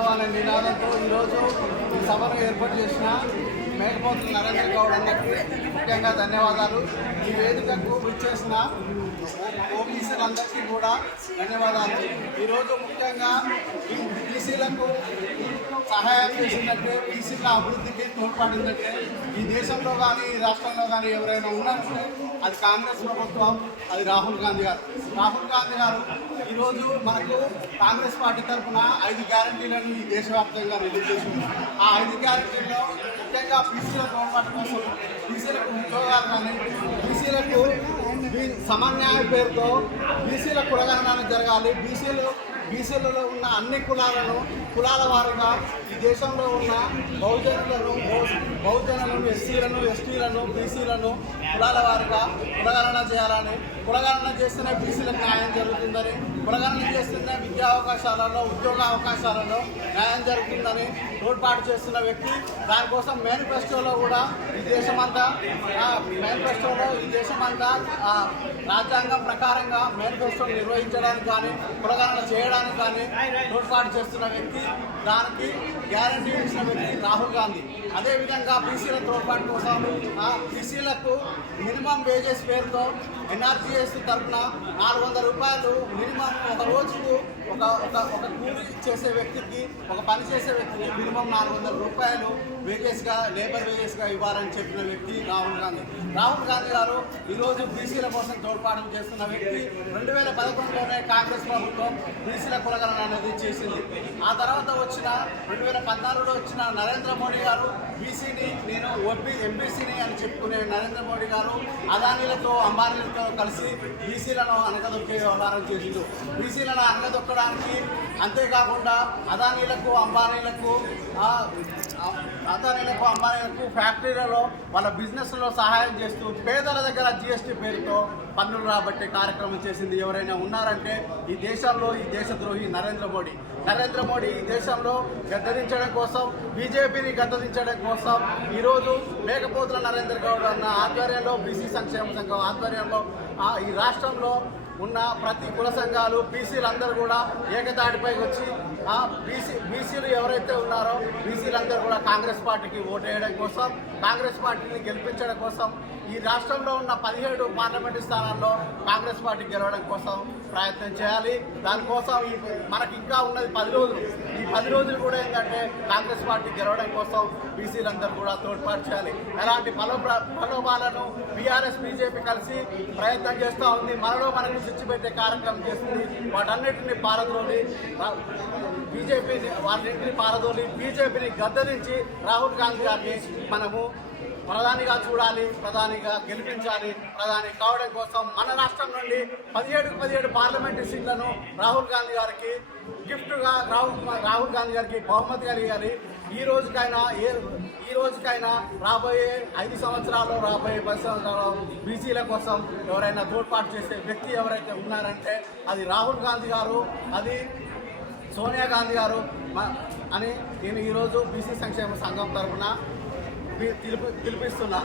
బచావో అనే నినాదంతో ఈరోజు ఈ సభను ఏర్పాటు చేసిన మేకపోతుల నరేంద్ర గౌడ్ అన్నకి ముఖ్యంగా ధన్యవాదాలు. ఈ వేదికకు విచ్చేసిన ఓబీసీలందరికీ కూడా ధన్యవాదాలు. ఈరోజు ముఖ్యంగా ఈ బీసీలకు సహాయం చేసిందంటే, బీసీల అభివృద్ధికి తోడ్పడిందంటే ఈ దేశంలో కానీ ఈ రాష్ట్రంలో కానీ ఎవరైనా ఉన్నారంటే అది కాంగ్రెస్ ప్రభుత్వం, అది రాహుల్ గాంధీ గారు. రాహుల్ గాంధీ గారు ఈరోజు మనకు కాంగ్రెస్ పార్టీ తరఫున 5 గ్యారంటీలను ఈ దేశవ్యాప్తంగా రిలీజ్ చేసింది. ఆ 5 గ్యారంటీల్లో ముఖ్యంగా బీసీల తోడ్పాటు కోసం, బీసీలకు ఉద్యోగాలు కానీ, బీసీలకు సమన్యాయ పేరుతో బీసీల కులగణన జరగాలి. బీసీలలో ఉన్న అన్ని కులాల వారుగా ఈ దేశంలో ఉన్న బహుజనులను ఎస్సీలను, ఎస్టీలను, బీసీలను కులాల వారుగా కులగణన చేయాలని, కులగణన చేస్తేనే బీసీలకు న్యాయం జరుగుతుందని, కులగణన చేస్తేనే విద్యా అవకాశాలలో, ఉద్యోగ అవకాశాలలో న్యాయం జరుగుతుందని తోడ్పాటు చేస్తున్న వ్యక్తి. దానికోసం మేనిఫెస్టోలో కూడా ఈ దేశమంతా రాజ్యాంగం ప్రకారంగా మేనిఫెస్టో నిర్వహించడానికి కానీ, కులగణన చేయడానికి కానీ తోడ్పాటు చేస్తున్న వ్యక్తి, దానికి గ్యారంటీ ఇచ్చిన వ్యక్తి రాహుల్ గాంధీ. అదేవిధంగా బీసీల తోడ్పాటు కోసం బీసీలకు మినిమం వేజెస్ పేరుతో ఎన్ఆర్జీఎస్ తరఫున 400 రూపాయలు మినిమం ఒక రోజుకు ఒక కూలి చేసే వ్యక్తికి, ఒక పని చేసే వ్యక్తికి మినిమం 400 రూపాయలు వేజెస్గా, లేబర్ వేజెస్గా ఇవ్వాలని చెప్పిన వ్యక్తి రాహుల్ గాంధీ. రాహుల్ గాంధీ గారు ఈరోజు బీసీల కోసం తోడ్పాటు చేస్తున్న వ్యక్తి. 2011లోనే కాంగ్రెస్ ప్రభుత్వం బీసీల కులగణన అనేది చేసింది. ఆ తర్వాత 2014లో వచ్చిన నరేంద్ర మోడీ గారు బీసీని, నేను ఎంబీసీని అని చెప్పుకునే నరేంద్ర మోడీ గారు అదానీలతో, అంబానీలతో కలిసి బీసీలను అనగదొక్కే వ్యవహారం చేసిండు. బీసీలను అనగదొక్కడానికి, అంతేకాకుండా అదానీలకు అంబానీలకు ఫ్యాక్టరీలలో వాళ్ళ బిజినెస్లో సహాయం చేస్తూ పేదల దగ్గర జీఎస్టీ పేరుతో పన్నులు రాబట్టే కార్యక్రమం చేసింది ఎవరైనా ఉన్నారంటే ఈ దేశంలో ఈ దేశద్రోహి నరేంద్ర మోడీ. ఈ దేశంలో గద్దదించడం కోసం, బీజేపీని గద్దదించడం కోసం ఈరోజు మేకపోతుల నరేంద్ర గౌడ్ అన్న ఆధ్వర్యంలో, బీసీ సంక్షేమ సంఘం ఆధ్వర్యంలో ఈ రాష్ట్రంలో ఉన్న ప్రతి కుల సంఘాలు, బీసీలందరూ కూడా ఏకతాటిపైకి వచ్చి బీసీలు ఎవరైతే ఉన్నారో బీసీలందరూ కూడా కాంగ్రెస్ పార్టీకి ఓటేయడం కోసం, కాంగ్రెస్ పార్టీని గెలిపించడం కోసం, ఈ రాష్ట్రంలో ఉన్న 17 పార్లమెంటు స్థానాల్లో కాంగ్రెస్ పార్టీ గెలవడం కోసం ప్రయత్నం చేయాలి. దానికోసం మనకి ఇంకా ఉన్నది 10 రోజులు. ఈ 10 రోజులు కూడా ఏంటంటే కాంగ్రెస్ పార్టీ గెలవడం కోసం బీసీలందరూ కూడా తోడ్పాటు చేయాలి. ఎలాంటి ప్రలోభాలను బీఆర్ఎస్, బీజేపీ కలిసి ప్రయత్నం చేస్తూ ఉంది. మనకు స్విచ్ పెట్టే కార్యక్రమం చేస్తుంది. వాటన్నిటిని పారదోలి బీజేపీని గద్దరించి రాహుల్ గాంధీ గారిని మనము ప్రధానిగా చూడాలి, ప్రధానిగా గెలిపించాలి. ప్రధాని కావడం కోసం మన రాష్ట్రం నుండి 17 పార్లమెంటు సీట్లను రాహుల్ గాంధీ గారికి గిఫ్ట్గా, రాహుల్ గాంధీ గారికి బహుమతిగా ఇవ్వాలి. ఈ రోజుకైనా రాబోయే 5 సంవత్సరాలు, రాబోయే 10 సంవత్సరాలు బీసీల కోసం ఎవరైనా తోడ్పాటు చేసే వ్యక్తి ఎవరైతే ఉన్నారంటే అది రాహుల్ గాంధీ గారు, అది సోనియా గాంధీ గారు అని నేను ఈరోజు బీసీ సంక్షేమ సంఘం తరఫున పిలిపిస్తున్నా.